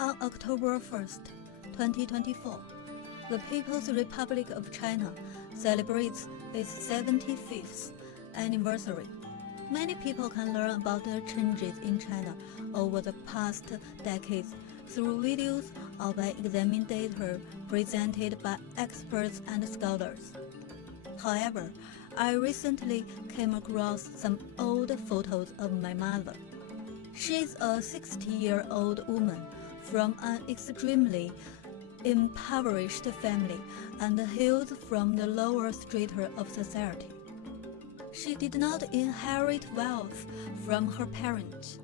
On October 1st, 2024, the People's Republic of China celebrates its 75th anniversary. Many people can learn about the changes in China over the past decades through videos or by examining data presented by experts and scholars. However, I recently came across some old photos of my mother. She's a 60-year-old woman from an extremely impoverished family and hails from the lower strata of society. She did not inherit wealth from her parents.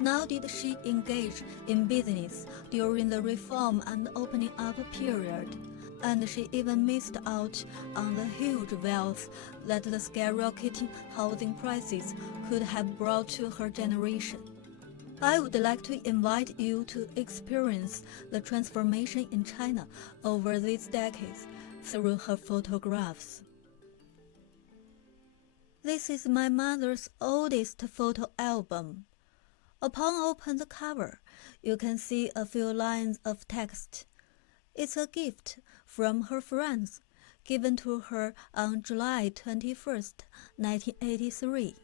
Nor did she engage in business during the reform and opening up period, and she even missed out on the huge wealth that the skyrocketing housing prices could have brought to her generation. I would like to invite you to experience the transformation in China over these decades through her photographs. This is my mother's oldest photo album. Upon opening the cover, you can see a few lines of text. It's a gift from her friends, given to her on July 21st, 1983.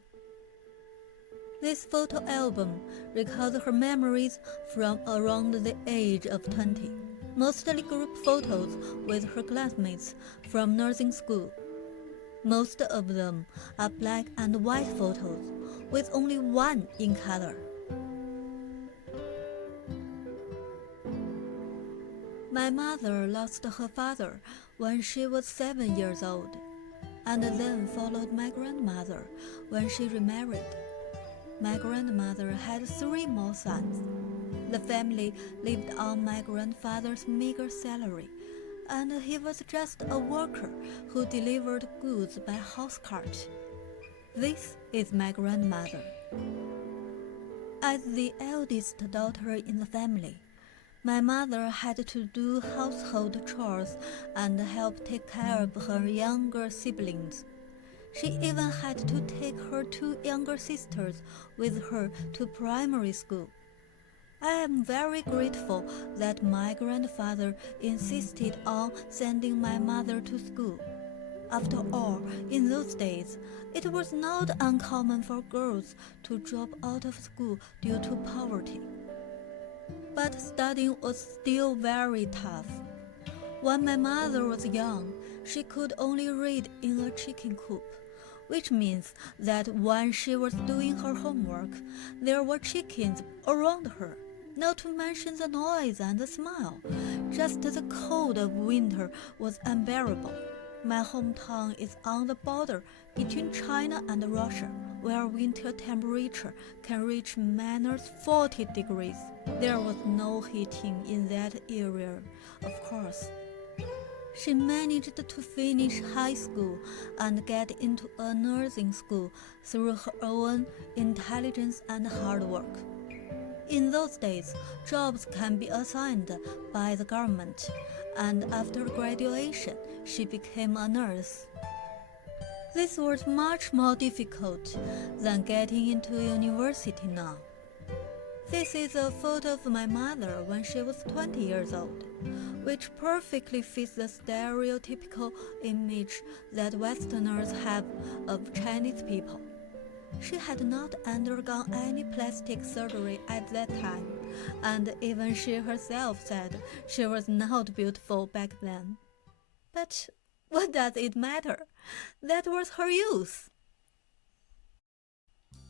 This photo album recalls her memories from around the age of 20, mostly group photos with her classmates from nursing school. Most of them are black and white photos, with only one in color. My mother lost her father when she was 7 years old, and then followed my grandmother when she remarried. My grandmother had 3 more sons. The family lived on my grandfather's meager salary, and he was just a worker who delivered goods by house cart. This is my grandmother. As the eldest daughter in the family, my mother had to do household chores and help take care of her younger siblings. She even had to take her 2 younger sisters with her to primary school. I am very grateful that my grandfather insisted on sending my mother to school. After all, in those days, it was not uncommon for girls to drop out of school due to poverty. But studying was still very tough. When my mother was young, she could only read in a chicken coop, which means that when she was doing her homework, there were chickens around her, not to mention the noise and the smell. Just the cold of winter was unbearable. My hometown is on the border between China and Russia, where winter temperature can reach -40 degrees. There was no heating in that area, of course. She managed to finish high school and get into a nursing school through her own intelligence and hard work. In those days, jobs can be assigned by the government, and after graduation, she became a nurse. This was much more difficult than getting into university now. This is a photo of my mother when she was 20 years old, which perfectly fits the stereotypical image that Westerners have of Chinese people. She had not undergone any plastic surgery at that time, and even she herself said she was not beautiful back then. But what does it matter? That was her youth.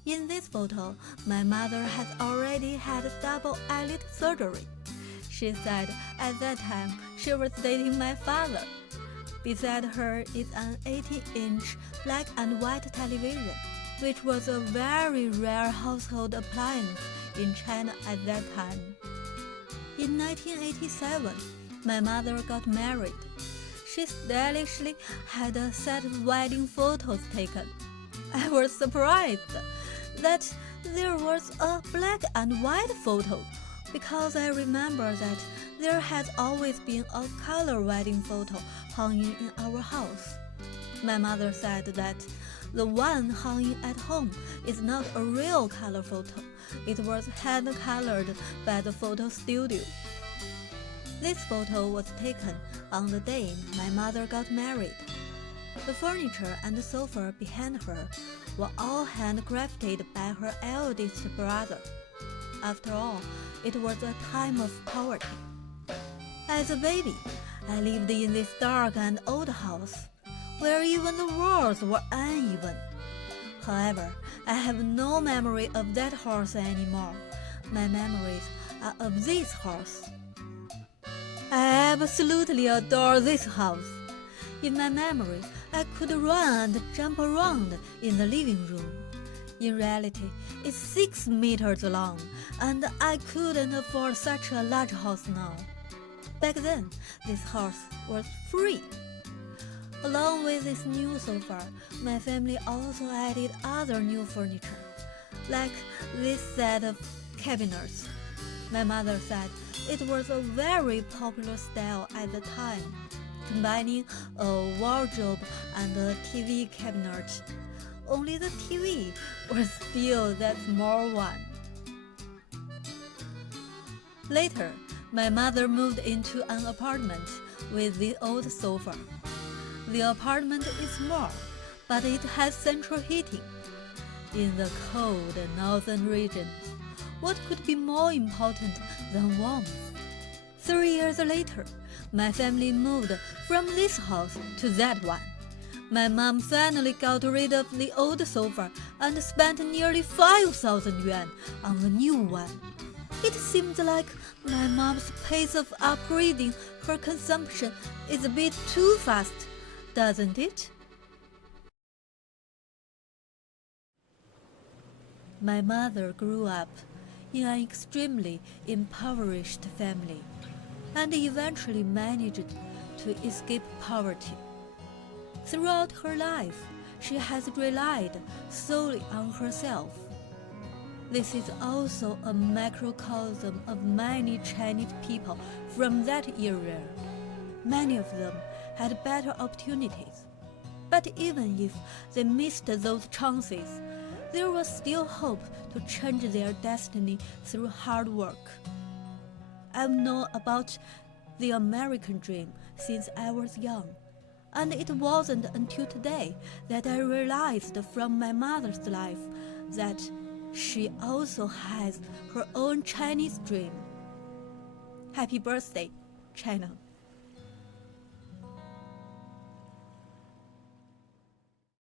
In this photo, my mother has already had double eyelid surgery. She said at that time she was dating my father. Beside her is an 18-inch black and white television, which was a very rare household appliance in China at that time. In 1987, my mother got married. She stylishly had a set of wedding photos taken. I was surprised that there was a black and white photo, because I remember that there has always been a color wedding photo hanging in our house. My mother said that The one hung at home is not a real color photo. It was hand-colored by the photo studio. This photo was taken on the day my mother got married. The furniture and the sofa behind her were all handcrafted by her eldest brother. After all, it was a time of poverty. As a baby, I lived in this dark and old house, where even the walls were uneven. However, I have no memory of that house anymore. My memories are of this house. I absolutely adore this house. In my memory, I could run and jump around in the living room. In reality, it's 6 meters long, and I couldn't afford such a large house now. Back then, this house was free. Along with this new sofa, my family also added other new furniture, like this set of cabinets. My mother said it was a very popular style at the time, combining a wardrobe and a TV cabinet. Only the TV was still that small one. Later, my mother moved into an apartment with the old sofa. The apartment is small, but it has central heating. In the cold northern regions, what could be more important than warmth? 3 years later, my family moved from this house to that one. My mom finally got rid of the old sofa and spent nearly 5,000 yuan on the new one. It seems like my mom's pace of upgrading her consumption is a bit too fast, doesn't it? My mother grew up in an extremely impoverished family and eventually managed to escape poverty. Throughout her life, she has relied solely on herself. This is also a microcosm of many Chinese people from that era. Many of them had better opportunities. But even if they missed those chances, there was still hope to change their destiny through hard work. I've known about the American dream since I was young, and it wasn't until today that I realized from my mother's life that she also has her own Chinese dream. Happy birthday, China!